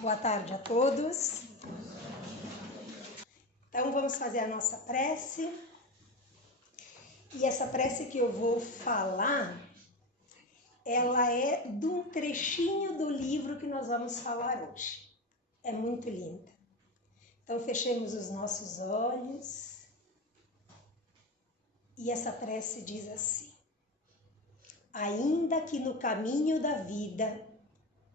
Boa tarde a todos. Então vamos fazer a nossa prece. E essa prece que eu vou falar, ela é de um trechinho do livro que nós vamos falar hoje. É muito linda. Então fechemos os nossos olhos. E essa prece diz assim: ainda que no caminho da vida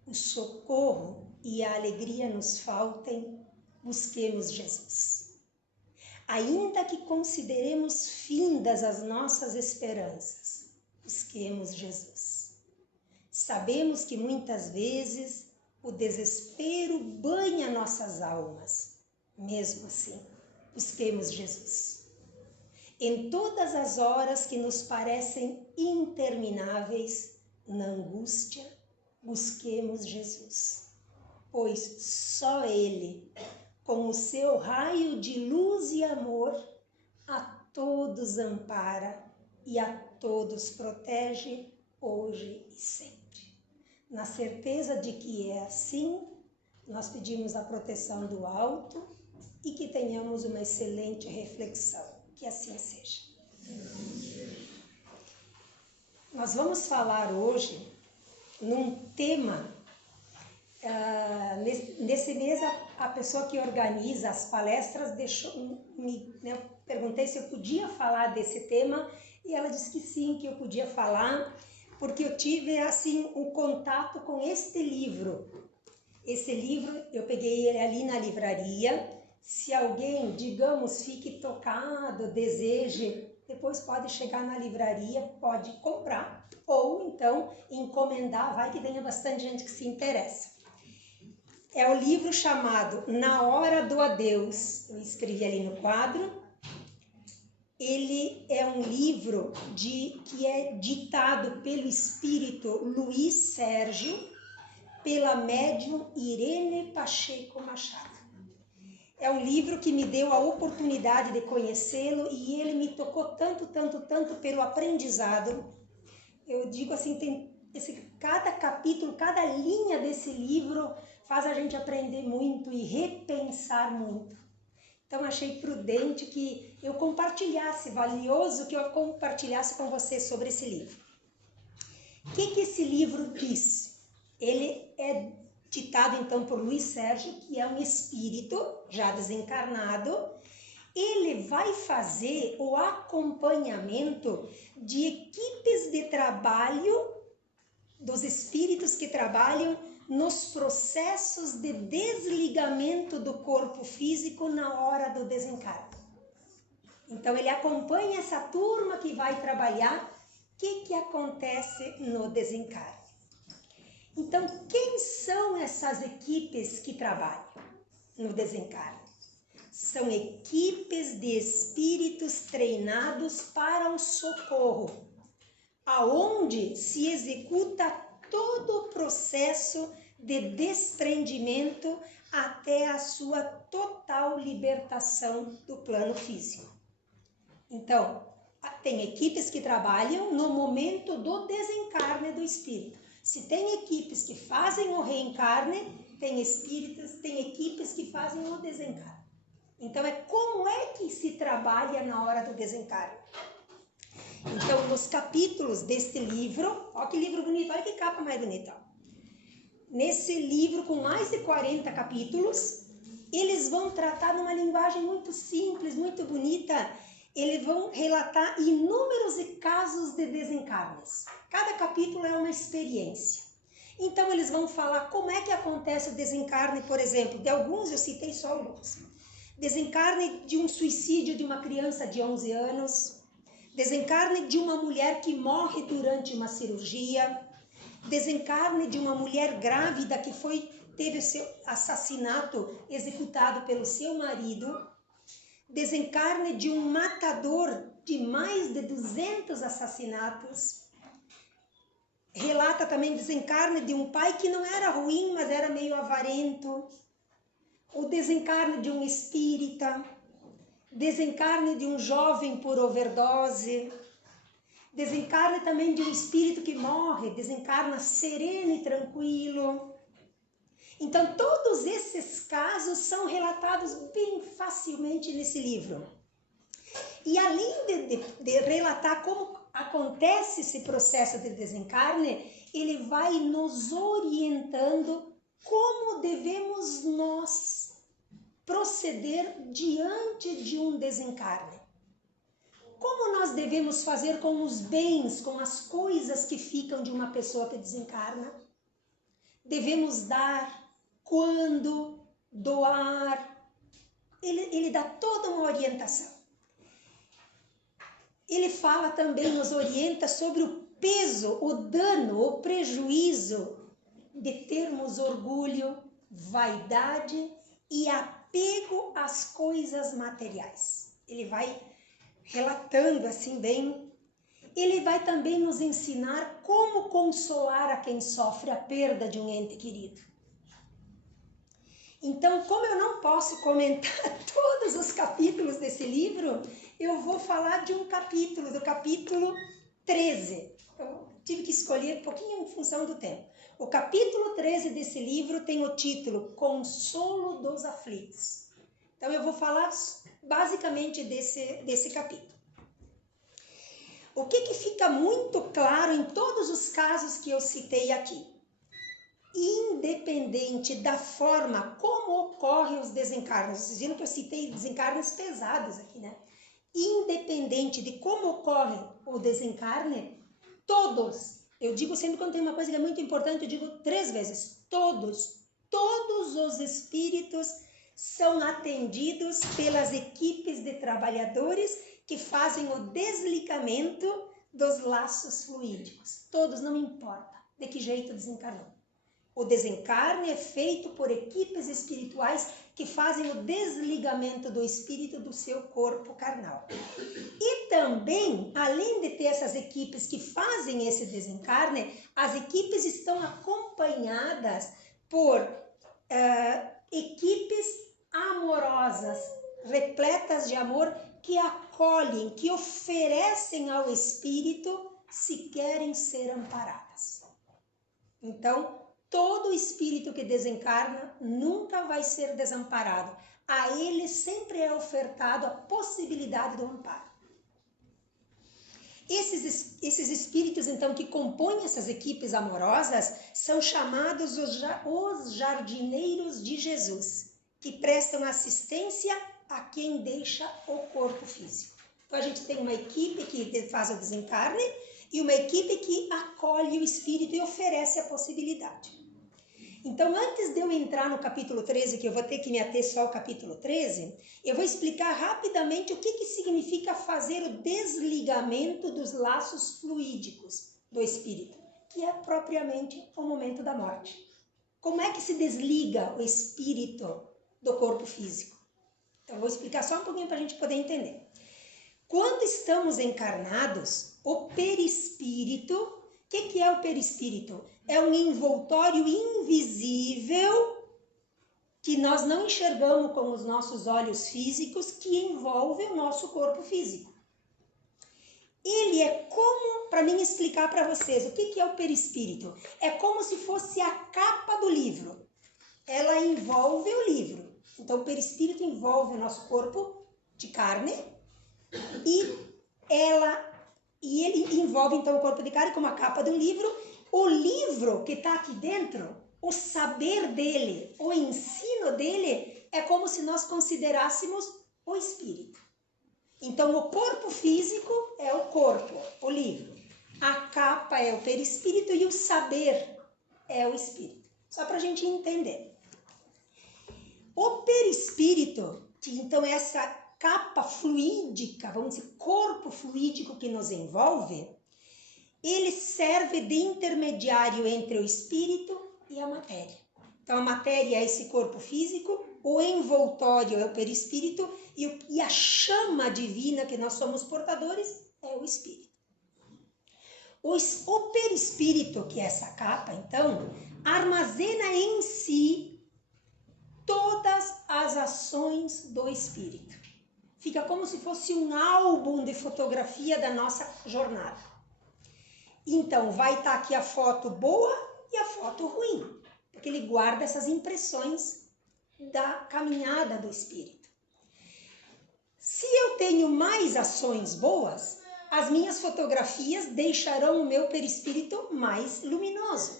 o socorro e a alegria nos faltem, busquemos Jesus. Ainda que consideremos findas as nossas esperanças, busquemos Jesus. Sabemos que muitas vezes o desespero banha nossas almas. Mesmo assim, busquemos Jesus. Em todas as horas que nos parecem intermináveis, na angústia, busquemos Jesus, pois só Ele, com o seu raio de luz e amor, a todos ampara e a todos protege hoje e sempre. Na certeza de que é assim, nós pedimos a proteção do alto e que tenhamos uma excelente reflexão. Que assim seja. Nós vamos falar hoje num tema, nesse mês a pessoa que organiza as palestras eu perguntei se eu podia falar desse tema e ela disse que sim, que eu podia falar, porque eu tive assim um contato com este livro. Esse livro eu peguei ele ali na livraria. Se alguém, digamos, fique tocado, deseje, depois pode chegar na livraria, pode comprar ou então encomendar, vai que tenha bastante gente que se interessa. É o livro chamado Na Hora do Adeus, eu escrevi ali no quadro. Ele é um livro que é ditado pelo espírito Luiz Sérgio, pela médium Irene Pacheco Machado. É um livro que me deu a oportunidade de conhecê-lo e ele me tocou tanto pelo aprendizado. Eu digo assim, cada capítulo, cada linha desse livro faz a gente aprender muito e repensar muito. Então achei prudente que eu compartilhasse, valioso que eu compartilhasse com você sobre esse livro. O que esse livro diz? Ele é ditado então por Luiz Sérgio, que é um espírito já desencarnado. Ele vai fazer o acompanhamento de equipes de trabalho, dos espíritos que trabalham nos processos de desligamento do corpo físico na hora do desencarne. Então ele acompanha essa turma que vai trabalhar o que acontece no desencarne. Então, quem são essas equipes que trabalham no desencarne? São equipes de espíritos treinados para o socorro, aonde se executa todo o processo de desprendimento até a sua total libertação do plano físico. Então, tem equipes que trabalham no momento do desencarne do espírito. Se tem equipes que fazem o reencarne, tem equipes que fazem o desencarne. Então, como é que se trabalha na hora do desencarne? Então, nos capítulos deste livro, olha que livro bonito, olha que capa mais bonita. Nesse livro, com mais de 40 capítulos, eles vão tratar numa linguagem muito simples, muito bonita. Eles vão relatar inúmeros casos de desencarnes. Cada capítulo é uma experiência. Então, eles vão falar como é que acontece o desencarne, por exemplo, de alguns, eu citei só alguns. Desencarne de um suicídio de uma criança de 11 anos, desencarne de uma mulher que morre durante uma cirurgia, desencarne de uma mulher grávida que teve o seu assassinato executado pelo seu marido, desencarne de um matador de mais de 200 assassinatos. Relata também desencarne de um pai que não era ruim, mas era meio avarento. O desencarne de um espírita. Desencarne de um jovem por overdose. Desencarne também de um espírito que morre, desencarna sereno e tranquilo. Então, todos todos esses casos são relatados bem facilmente nesse livro. E além de relatar como acontece esse processo de desencarne, ele vai nos orientando como devemos nós proceder diante de um desencarne. Como nós devemos fazer com os bens, com as coisas que ficam de uma pessoa que desencarna? Devemos dar, quando, doar. Ele dá toda uma orientação. Ele fala também, nos orienta sobre o peso, o dano, o prejuízo de termos orgulho, vaidade e apego às coisas materiais. Ele vai relatando assim bem. Ele vai também nos ensinar como consolar a quem sofre a perda de um ente querido. Então, como eu não posso comentar todos os capítulos desse livro, eu vou falar de um capítulo, do capítulo 13. Eu tive que escolher um pouquinho em função do tempo. O capítulo 13 desse livro tem o título Consolo dos Aflitos. Então, eu vou falar basicamente desse capítulo. O que fica muito claro em todos os casos que eu citei aqui? Independente da forma como ocorrem os desencarnos, vocês viram que eu citei desencarnes pesados aqui, né? Independente de como ocorre o desencarne, todos, eu digo sempre quando tem uma coisa que é muito importante, eu digo 3 vezes, todos os espíritos são atendidos pelas equipes de trabalhadores que fazem o desligamento dos laços fluídicos. Todos, não importa de que jeito desencarnou. O desencarne é feito por equipes espirituais que fazem o desligamento do espírito do seu corpo carnal. E também, além de ter essas equipes que fazem esse desencarne, as equipes estão acompanhadas por equipes amorosas, repletas de amor, que acolhem, que oferecem ao espírito se querem ser amparadas. Então, todo espírito que desencarna nunca vai ser desamparado. A ele sempre é ofertado a possibilidade do amparo. Esses espíritos, então, que compõem essas equipes amorosas, são chamados os jardineiros de Jesus, que prestam assistência a quem deixa o corpo físico. Então, a gente tem uma equipe que faz o desencarne e uma equipe que acolhe o espírito e oferece a possibilidade. Então, antes de eu entrar no capítulo 13, que eu vou ter que me ater só ao capítulo 13, eu vou explicar rapidamente o que significa fazer o desligamento dos laços fluídicos do espírito, que é propriamente o momento da morte. Como é que se desliga o espírito do corpo físico? Então, eu vou explicar só um pouquinho para a gente poder entender. Quando estamos encarnados, o perispírito, o que é o perispírito? É um envoltório invisível que nós não enxergamos com os nossos olhos físicos, que envolve o nosso corpo físico. Ele é como, para mim explicar para vocês, o que é o perispírito? É como se fosse a capa do livro. Ela envolve o livro. Então, o perispírito envolve o nosso corpo de carne e ele envolve, então, o corpo de carne como a capa do livro. O livro que está aqui dentro, o saber dele, o ensino dele, é como se nós considerássemos o espírito. Então, o corpo físico é o corpo, o livro. A capa é o perispírito e o saber é o espírito. Só para a gente entender. O perispírito, que então é essa capa fluídica, vamos dizer, corpo fluídico que nos envolve, ele serve de intermediário entre o espírito e a matéria. Então, a matéria é esse corpo físico, o envoltório é o perispírito e a chama divina que nós somos portadores é o espírito. O perispírito, que é essa capa, então, armazena em si todas as ações do espírito. Fica como se fosse um álbum de fotografia da nossa jornada. Então, vai estar aqui a foto boa e a foto ruim, porque ele guarda essas impressões da caminhada do espírito. Se eu tenho mais ações boas, as minhas fotografias deixarão o meu perispírito mais luminoso.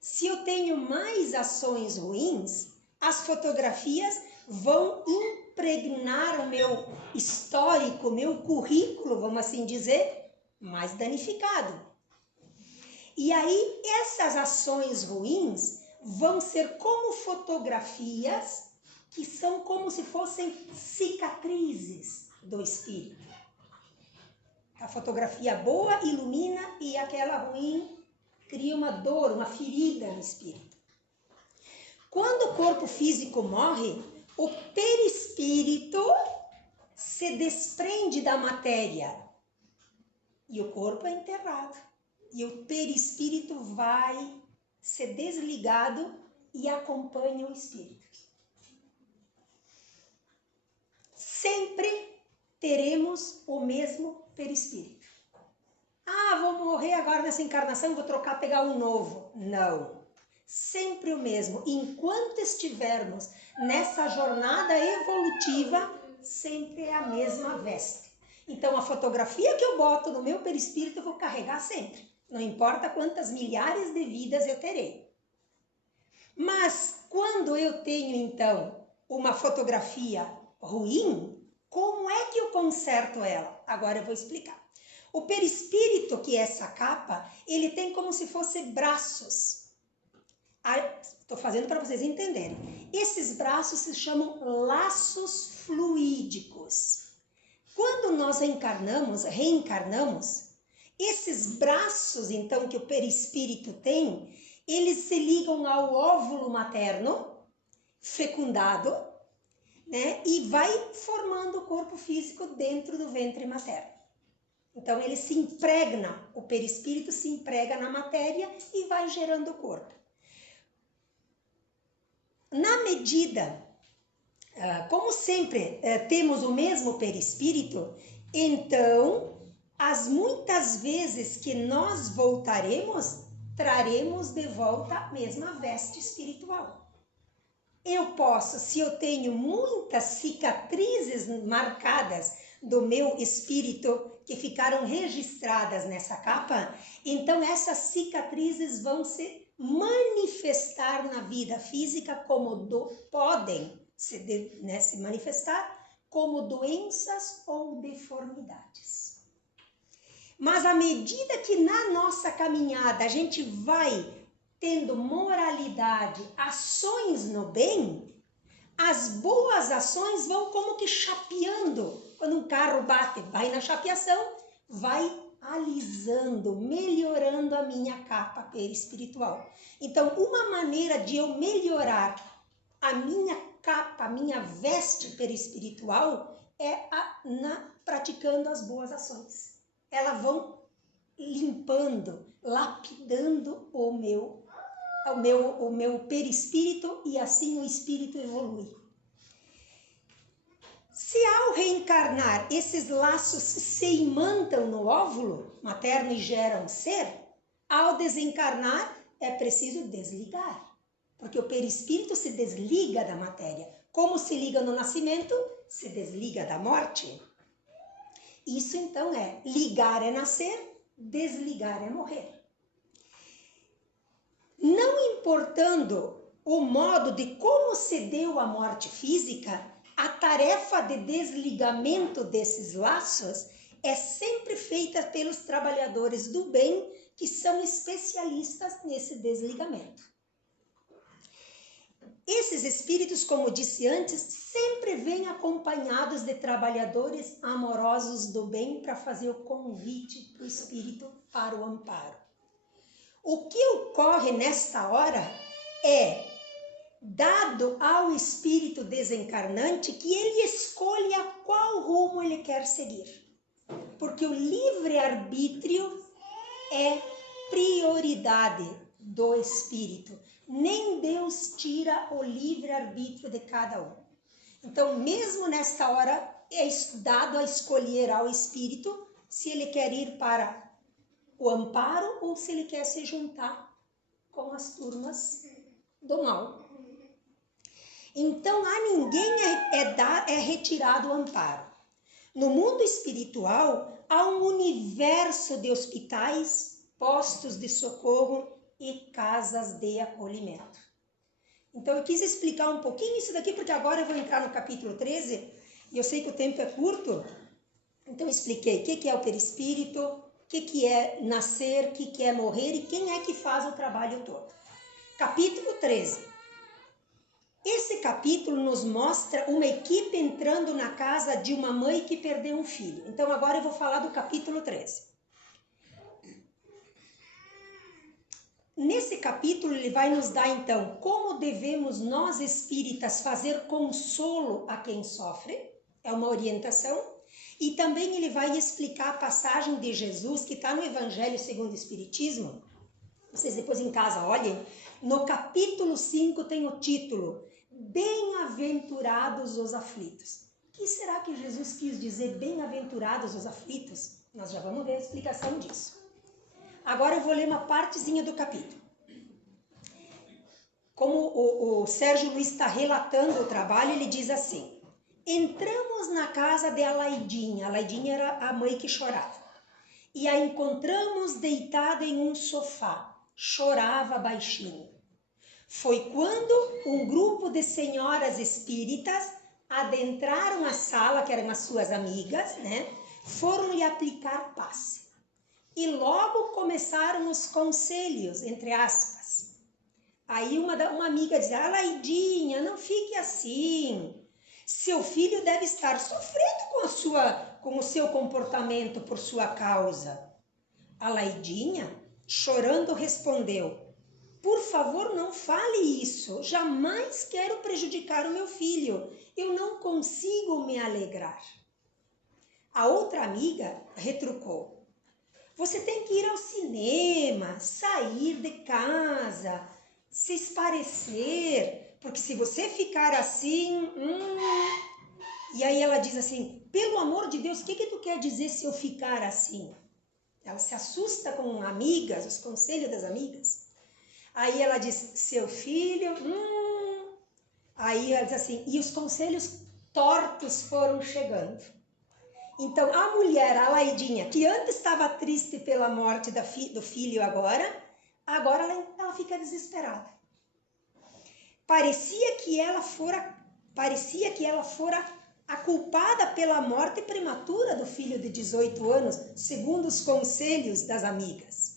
Se eu tenho mais ações ruins, as fotografias vão impregnar o meu histórico, o meu currículo, vamos assim dizer, mais danificado. E aí, essas ações ruins vão ser como fotografias que são como se fossem cicatrizes do espírito. A fotografia boa ilumina e aquela ruim cria uma dor, uma ferida no espírito. Quando o corpo físico morre, o perispírito se desprende da matéria e o corpo é enterrado. E o perispírito vai ser desligado e acompanha o espírito. Sempre teremos o mesmo perispírito. Ah, vou morrer agora nessa encarnação, vou trocar, pegar um novo. Não. Sempre o mesmo. Enquanto estivermos nessa jornada evolutiva, sempre é a mesma veste. Então, a fotografia que eu boto no meu perispírito, eu vou carregar sempre. Não importa quantas milhares de vidas eu terei. Mas, quando eu tenho, então, uma fotografia ruim, como é que eu conserto ela? Agora eu vou explicar. O perispírito, que é essa capa, ele tem como se fossem braços. Estou fazendo para vocês entenderem. Esses braços se chamam laços fluídicos. Quando nós reencarnamos, esses braços, então, que o perispírito tem, eles se ligam ao óvulo materno, fecundado, né? E vai formando o corpo físico dentro do ventre materno. Então, ele se impregna, o perispírito se imprega na matéria e vai gerando o corpo. Na medida, como sempre temos o mesmo perispírito, então, as muitas vezes que nós voltaremos, traremos de volta a mesma veste espiritual. Eu posso, se eu tenho muitas cicatrizes marcadas do meu espírito que ficaram registradas nessa capa, então essas cicatrizes vão se manifestar na vida física como podem se manifestar como doenças ou deformidades. Mas à medida que na nossa caminhada a gente vai tendo moralidade, ações no bem, as boas ações vão como que chapeando. Quando um carro bate, vai na chapeação, vai alisando, melhorando a minha capa perispiritual. Então, uma maneira de eu melhorar a minha capa, a minha veste perispiritual é praticando as boas ações. Elas vão limpando, lapidando o meu perispírito e assim o espírito evolui. Se ao reencarnar esses laços se imantam no óvulo materno e geram ser, ao desencarnar é preciso desligar, porque o perispírito se desliga da matéria. Como se liga no nascimento, se desliga da morte. Isso então é ligar é nascer, desligar é morrer. Não importando o modo de como se deu a morte física, a tarefa de desligamento desses laços é sempre feita pelos trabalhadores do bem, que são especialistas nesse desligamento. Esses espíritos, como disse antes, sempre vêm acompanhados de trabalhadores amorosos do bem para fazer o convite para o espírito para o amparo. O que ocorre nesta hora é dado ao espírito desencarnante que ele escolha qual rumo ele quer seguir. Porque o livre-arbítrio é prioridade do espírito. Nem Deus tira o livre-arbítrio de cada um. Então, mesmo nesta hora, é dado a escolher ao espírito se ele quer ir para o amparo ou se ele quer se juntar com as turmas do mal. Então a ninguém é retirado o amparo. No mundo espiritual, há um universo de hospitais, postos de socorro e casas de acolhimento. Então eu quis explicar um pouquinho isso daqui, porque agora eu vou entrar no capítulo 13, e eu sei que o tempo é curto, então eu expliquei o que é o perispírito, o que é nascer, o que é morrer e quem é que faz o trabalho todo. Capítulo 13. Esse capítulo nos mostra uma equipe entrando na casa de uma mãe que perdeu um filho. Então agora eu vou falar do capítulo 13. Nesse capítulo ele vai nos dar então como devemos nós espíritas fazer consolo a quem sofre, é uma orientação, e também ele vai explicar a passagem de Jesus que está no Evangelho segundo o Espiritismo. Vocês depois em casa olhem, no capítulo 5 tem o título Bem-aventurados os aflitos. O que será que Jesus quis dizer bem-aventurados os aflitos? Nós já vamos ver a explicação disso. Agora eu vou ler uma partezinha do capítulo. Como o Sérgio Luiz está relatando o trabalho, ele diz assim: entramos na casa de Alaidinha. Alaidinha era a mãe que chorava. E a encontramos deitada em um sofá. Chorava baixinho. Foi quando um grupo de senhoras espíritas adentraram a sala, que eram as suas amigas, né? Foram lhe aplicar passe. E logo começaram os conselhos, entre aspas. Aí uma amiga dizia: Alaidinha, não fique assim. Seu filho deve estar sofrendo com o seu comportamento por sua causa. Alaidinha, chorando, respondeu: por favor, não fale isso. Jamais quero prejudicar o meu filho. Eu não consigo me alegrar. A outra amiga retrucou: você tem que ir ao cinema, sair de casa, se esparecer, porque se você ficar assim... E aí ela diz assim: pelo amor de Deus, o que tu quer dizer se eu ficar assim? Ela se assusta com amigas, os conselhos das amigas. Aí ela diz: seu filho... Aí ela diz assim, e os conselhos tortos foram chegando. Então, a mulher, a Alaidinha, que antes estava triste pela morte do filho agora ela fica desesperada. Parecia que ela fora a culpada pela morte prematura do filho de 18 anos, segundo os conselhos das amigas.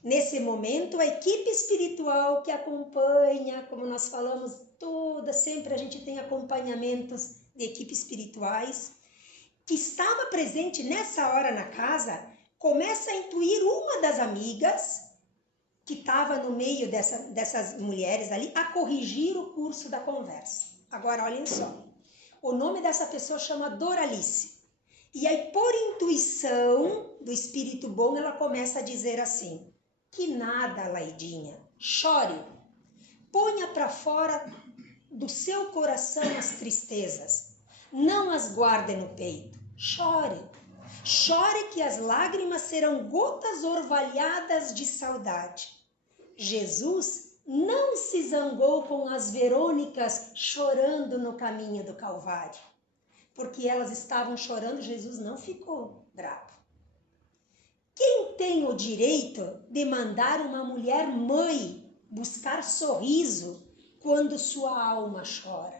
Nesse momento, a equipe espiritual que acompanha, como nós falamos, sempre a gente tem acompanhamentos de equipes espirituais, que estava presente nessa hora na casa, começa a intuir uma das amigas, que estava no meio dessas mulheres ali, a corrigir o curso da conversa. Agora, olhem só, o nome dessa pessoa chama Doralice. E aí, por intuição do espírito bom, ela começa a dizer assim: que nada, Alaidinha, chore, ponha para fora do seu coração as tristezas, não as guarde no peito, chore. Chore que as lágrimas serão gotas orvalhadas de saudade. Jesus não se zangou com as Verônicas chorando no caminho do Calvário. Porque elas estavam chorando, Jesus não ficou bravo. Quem tem o direito de mandar uma mulher mãe buscar sorriso quando sua alma chora?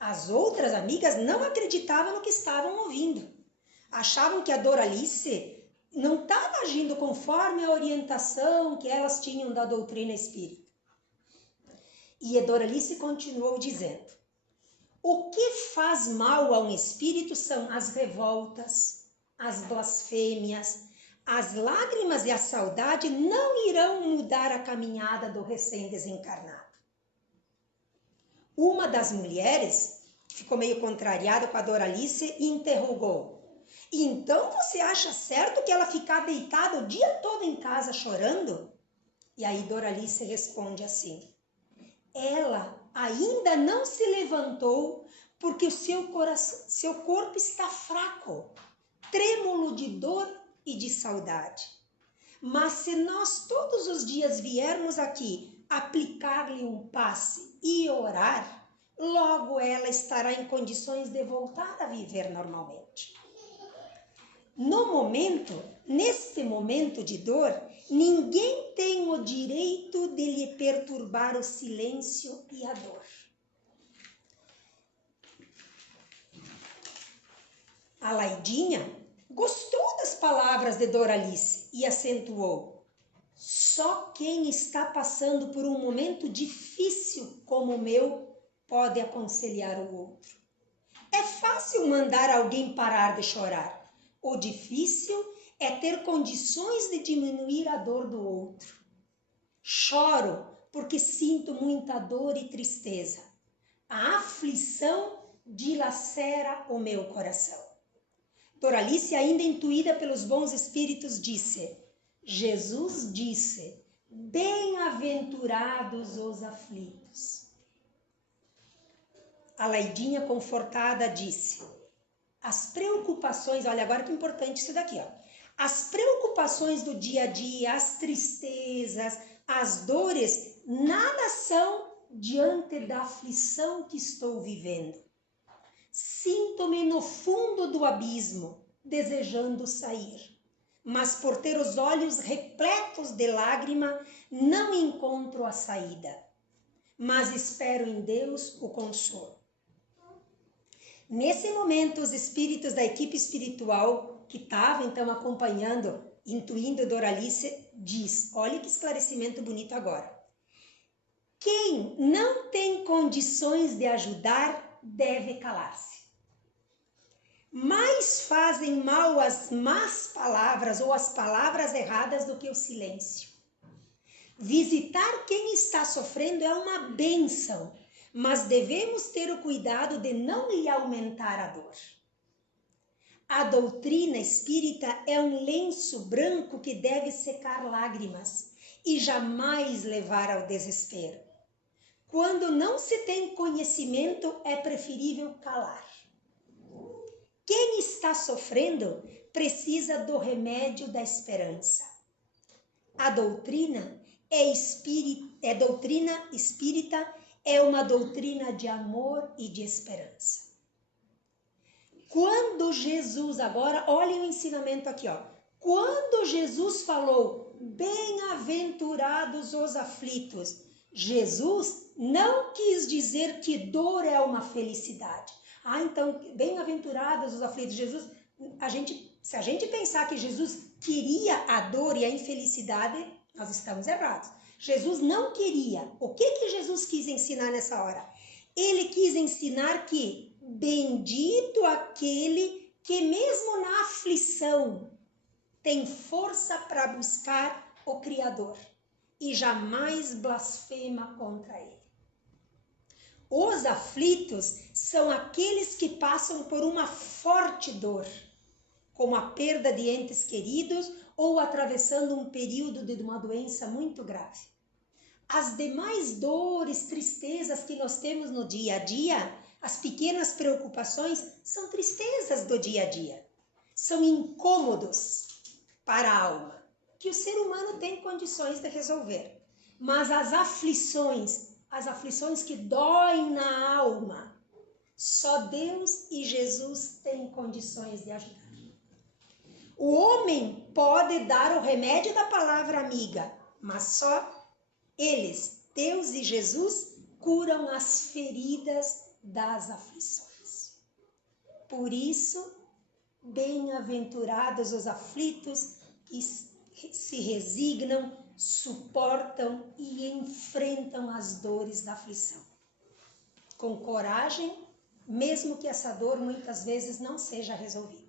As outras amigas não acreditavam no que estavam ouvindo. Achavam que a Doralice não estava agindo conforme a orientação que elas tinham da doutrina espírita. E a Doralice continuou dizendo: o que faz mal a um espírito são as revoltas, as blasfêmias, as lágrimas e a saudade não irão mudar a caminhada do recém-desencarnado. Uma das mulheres ficou meio contrariada com a Doralice e interrogou: então você acha certo que ela ficar deitada o dia todo em casa chorando? E aí Doralice responde assim: ela ainda não se levantou porque o seu corpo está fraco, trêmulo de dor e de saudade. Mas se nós todos os dias viermos aqui aplicar-lhe um passe e orar, logo ela estará em condições de voltar a viver normalmente. Neste momento de dor, ninguém tem o direito de lhe perturbar o silêncio e a dor. A Laidinha gostou das palavras de Doralice e acentuou: só quem está passando por um momento difícil como o meu pode aconselhar o outro. É fácil mandar alguém parar de chorar. O difícil é ter condições de diminuir a dor do outro. Choro porque sinto muita dor e tristeza. A aflição dilacera o meu coração. Doralice, ainda intuída pelos bons espíritos, disse: Jesus disse, bem-aventurados os aflitos. A Laidinha, confortada, disse: as preocupações, olha agora que importante isso daqui, ó. As preocupações do dia a dia, as tristezas, as dores, nada são diante da aflição que estou vivendo. Sinto-me no fundo do abismo, desejando sair. Mas por ter os olhos repletos de lágrima, não encontro a saída. Mas espero em Deus o consolo. Nesse momento, os espíritos da equipe espiritual que estavam então acompanhando, intuindo Doralice, diz, olha que esclarecimento bonito agora. Quem não tem condições de ajudar deve calar-se. Mais fazem mal as más palavras ou as palavras erradas do que o silêncio. Visitar quem está sofrendo é uma bênção, mas devemos ter o cuidado de não lhe aumentar a dor. A doutrina espírita é um lenço branco que deve secar lágrimas e jamais levar ao desespero. Quando não se tem conhecimento, é preferível calar. Quem está sofrendo precisa do remédio da esperança. A doutrina doutrina espírita é uma doutrina de amor e de esperança. Quando Jesus, agora olhem o ensinamento aqui, ó. Quando Jesus falou, bem-aventurados os aflitos, Jesus não quis dizer que dor é uma felicidade. Ah, então, bem-aventurados os aflitos. Jesus, se a gente pensar que Jesus queria a dor e a infelicidade, nós estamos errados. Jesus não queria. O que Jesus quis ensinar nessa hora? Ele quis ensinar que bendito aquele que mesmo na aflição tem força para buscar o Criador e jamais blasfema contra ele. Os aflitos são aqueles que passam por uma forte dor, como a perda de entes queridos ou atravessando um período de uma doença muito grave. As demais dores, tristezas que nós temos no dia a dia, as pequenas preocupações, são tristezas do dia a dia. São incômodos para a alma, que o ser humano tem condições de resolver. Mas as aflições que doem na alma, só Deus e Jesus têm condições de ajudar. O homem pode dar o remédio da palavra amiga, mas só eles, Deus e Jesus, curam as feridas das aflições. Por isso, bem-aventurados os aflitos que se resignam, suportam e enfrentam as dores da aflição. Com coragem, mesmo que essa dor muitas vezes não seja resolvida.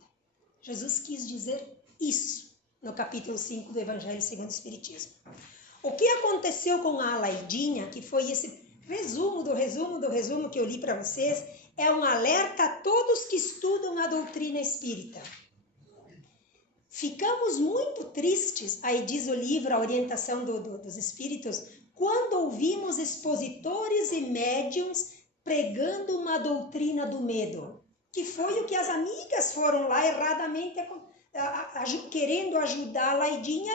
Jesus quis dizer isso no capítulo 5 do Evangelho segundo o Espiritismo. O que aconteceu com a Laidinha, que foi esse resumo que eu li para vocês, é um alerta a todos que estudam a doutrina espírita. Ficamos muito tristes, aí diz o livro A Orientação dos Espíritos, quando ouvimos expositores e médiuns pregando uma doutrina do medo, que foi o que as amigas foram lá erradamente querendo ajudar a Laidinha,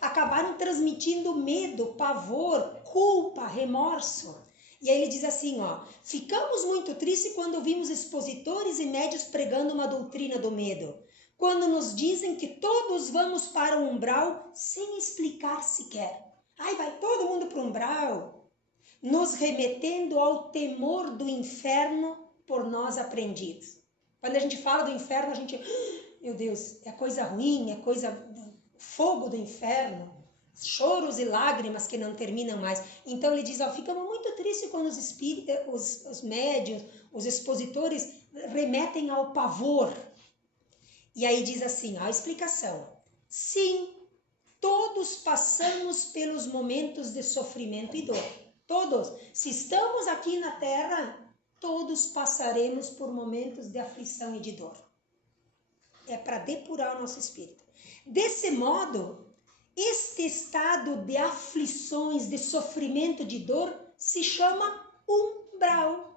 acabaram transmitindo medo, pavor, culpa, remorso. E aí ele diz assim, ó, ficamos muito tristes quando vimos expositores e médios pregando uma doutrina do medo, quando nos dizem que todos vamos para o umbral sem explicar sequer. Ai, vai todo mundo para o umbral, nos remetendo ao temor do inferno por nós aprendidos. Quando a gente fala do inferno, a gente, meu Deus, é coisa ruim, é coisa, fogo do inferno, choros e lágrimas que não terminam mais. Então ele diz, ó, ficamos muito tristes quando os espíritos, os médiuns, os expositores remetem ao pavor. E aí diz assim, ó, a explicação. Sim, todos passamos pelos momentos de sofrimento e dor. Todos. Se estamos aqui na Terra, todos passaremos por momentos de aflição e de dor. É para depurar o nosso espírito. Desse modo, este estado de aflições, de sofrimento, de dor, se chama umbral.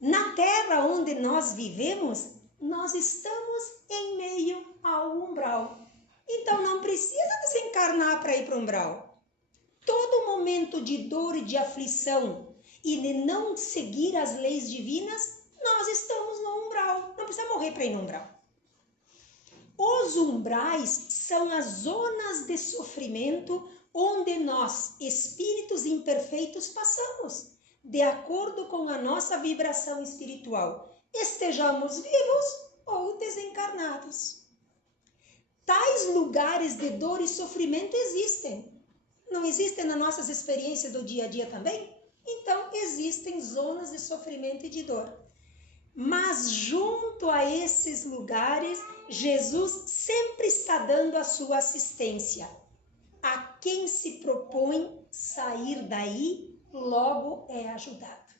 Na Terra onde nós vivemos, nós estamos em meio ao umbral. Então não precisa desencarnar para ir para o umbral. Todo momento de dor e de aflição e de não seguir as leis divinas, nós estamos no umbral. Não precisa morrer para ir no umbral. Os umbrais são as zonas de sofrimento onde nós, espíritos imperfeitos, passamos, de acordo com a nossa vibração espiritual, estejamos vivos ou desencarnados. Tais lugares de dor e sofrimento existem. Não existem nas nossas experiências do dia a dia também? Então, existem zonas de sofrimento e de dor. Mas junto a esses lugares, Jesus sempre está dando a sua assistência. A quem se propõe sair daí, logo é ajudado.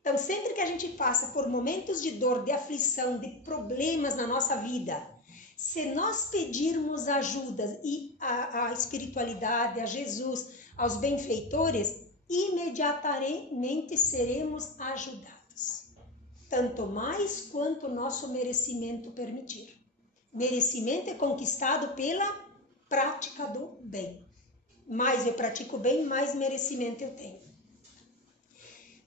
Então, sempre que a gente passa por momentos de dor, de aflição, de problemas na nossa vida, se nós pedirmos ajuda e a espiritualidade, a Jesus, aos benfeitores, imediatamente seremos ajudados. Tanto mais quanto o nosso merecimento permitir. Merecimento é conquistado pela prática do bem. Mais eu pratico bem, mais merecimento eu tenho.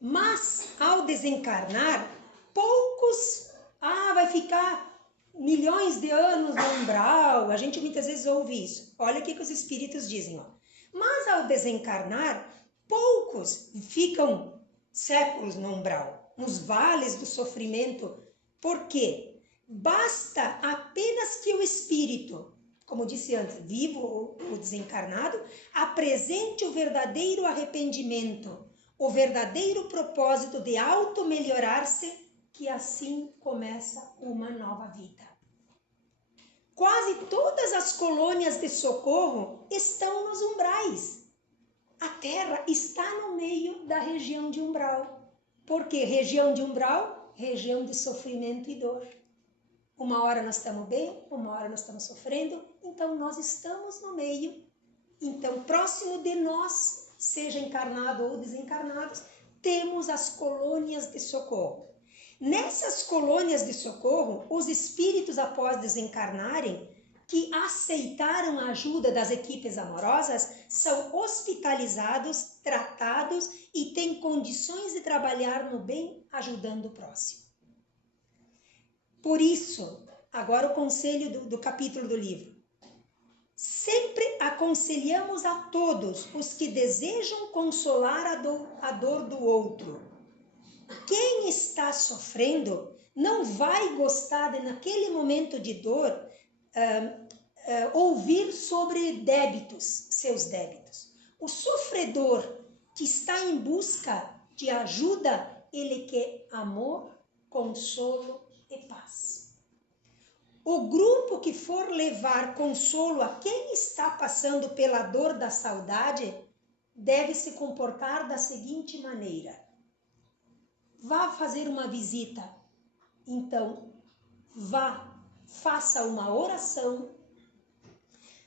Mas, ao desencarnar, poucos, vai ficar milhões de anos no umbral. A gente muitas vezes ouve isso. Olha o que os espíritos dizem, ó. Mas, ao desencarnar, poucos ficam séculos no umbral, nos vales do sofrimento. Por quê? Basta apenas que o espírito, como disse antes, vivo ou desencarnado, apresente o verdadeiro arrependimento, o verdadeiro propósito de auto-melhorar-se, que assim começa uma nova vida. Quase todas as colônias de socorro estão nos umbrais. A Terra está no meio da região de umbral. Por quê? Região de umbral, região de sofrimento e dor. Uma hora nós estamos bem, uma hora nós estamos sofrendo, então nós estamos no meio. Então, próximo de nós, seja encarnado ou desencarnados, temos as colônias de socorro. Nessas colônias de socorro, os espíritos, após desencarnarem, que aceitaram a ajuda das equipes amorosas, são hospitalizados, tratados e têm condições de trabalhar no bem, ajudando o próximo. Por isso, agora o conselho do capítulo do livro. Sempre aconselhamos a todos os que desejam consolar a dor do outro. Quem está sofrendo não vai gostar de, naquele momento de dor, ouvir sobre débitos, seus débitos. O sofredor que está em busca de ajuda, ele quer amor, consolo e paz. O grupo que for levar consolo a quem está passando pela dor da saudade deve se comportar da seguinte maneira. Vá fazer uma visita, então vá, faça uma oração.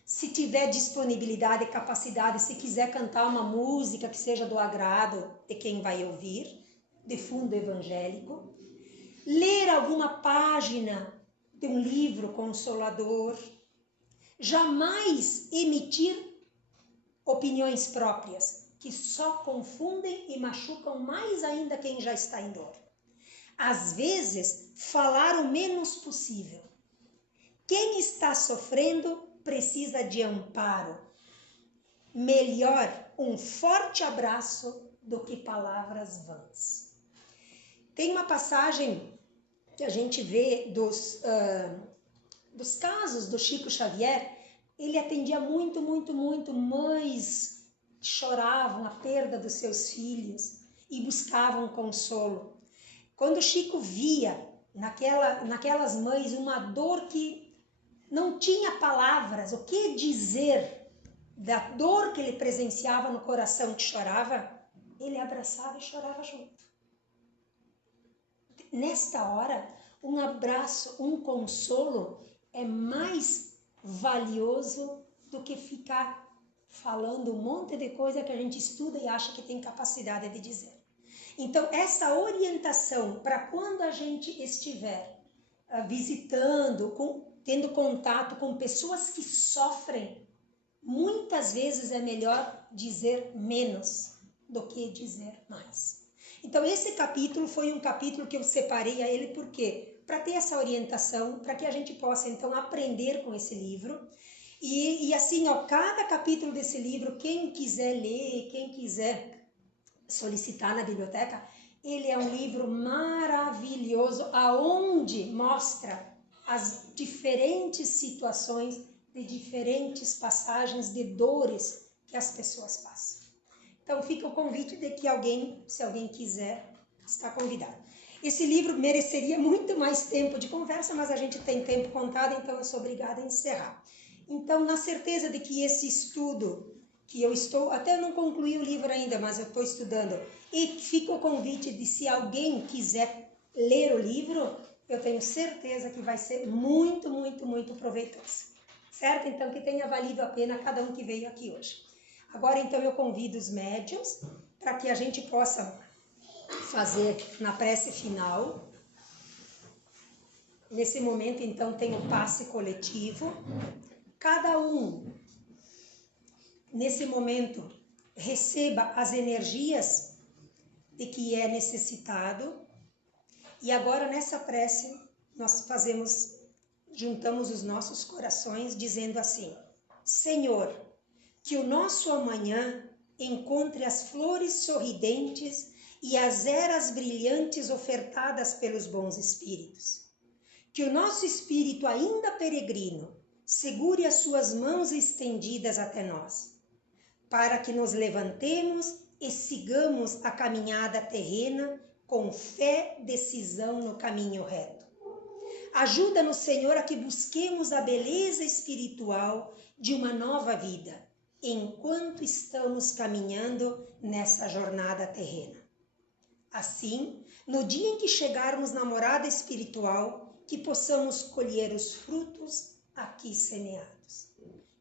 Se tiver disponibilidade e capacidade, se quiser cantar uma música que seja do agrado de quem vai ouvir, de fundo evangélico, ler alguma página de um livro consolador, Jamais emitir opiniões próprias, que só confundem e machucam mais ainda quem já está em dor. Às vezes, falar o menos possível. Quem está sofrendo precisa de amparo. Melhor um forte abraço do que palavras vãs. Tem uma passagem que a gente vê dos casos do Chico Xavier. Ele atendia muito mães que choravam a perda dos seus filhos e buscavam consolo. Quando o Chico via naquelas mães uma dor que não tinha palavras, o que dizer da dor que ele presenciava no coração que chorava, ele abraçava e chorava junto. Nesta hora, um abraço, um consolo é mais valioso do que ficar falando um monte de coisa que a gente estuda e acha que tem capacidade de dizer. Então, essa orientação para quando a gente estiver visitando, tendo contato com pessoas que sofrem, muitas vezes é melhor dizer menos do que dizer mais. Então, esse capítulo foi um capítulo que eu separei a ele, por quê? Para ter essa orientação, para que a gente possa, então, aprender com esse livro. E assim, cada capítulo desse livro, quem quiser ler, quem quiser solicitar na biblioteca, ele é um livro maravilhoso, aonde mostra as diferentes situações de diferentes passagens de dores que as pessoas passam. Então fica o convite de que se alguém quiser, está convidado. Esse livro mereceria muito mais tempo de conversa, mas a gente tem tempo contado, então eu sou obrigada a encerrar. Então, na certeza de que esse estudo, que eu estou, até não concluí o livro ainda, mas eu estou estudando, e fica o convite de se alguém quiser ler o livro, eu tenho certeza que vai ser muito proveitoso. Certo? Então, que tenha valido a pena cada um que veio aqui hoje. Agora, então, eu convido os médiuns para que a gente possa fazer na prece final. Nesse momento, então, tem o passe coletivo. Cada um, nesse momento, receba as energias de que é necessitado. E agora, nessa prece, nós juntamos os nossos corações dizendo assim: Senhor, que o nosso amanhã encontre as flores sorridentes e as eras brilhantes ofertadas pelos bons espíritos. Que o nosso espírito ainda peregrino segure as suas mãos estendidas até nós, para que nos levantemos e sigamos a caminhada terrena com fé, decisão no caminho reto. Ajuda-nos, Senhor, a que busquemos a beleza espiritual de uma nova vida, enquanto estamos caminhando nessa jornada terrena. Assim, no dia em que chegarmos na morada espiritual, que possamos colher os frutos aqui semeados.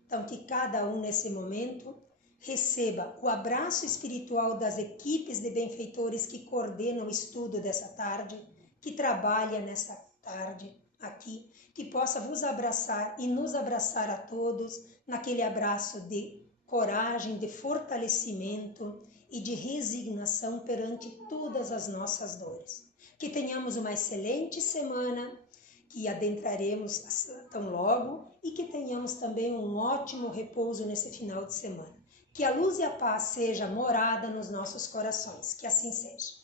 Então, que cada um nesse momento receba o abraço espiritual das equipes de benfeitores que coordenam o estudo dessa tarde, que trabalha nessa tarde aqui, que possa vos abraçar e nos abraçar a todos naquele abraço de coragem, de fortalecimento e de resignação perante todas as nossas dores. Que tenhamos uma excelente semana, que adentraremos tão logo, e que tenhamos também um ótimo repouso nesse final de semana. Que a luz e a paz seja morada nos nossos corações, que assim seja.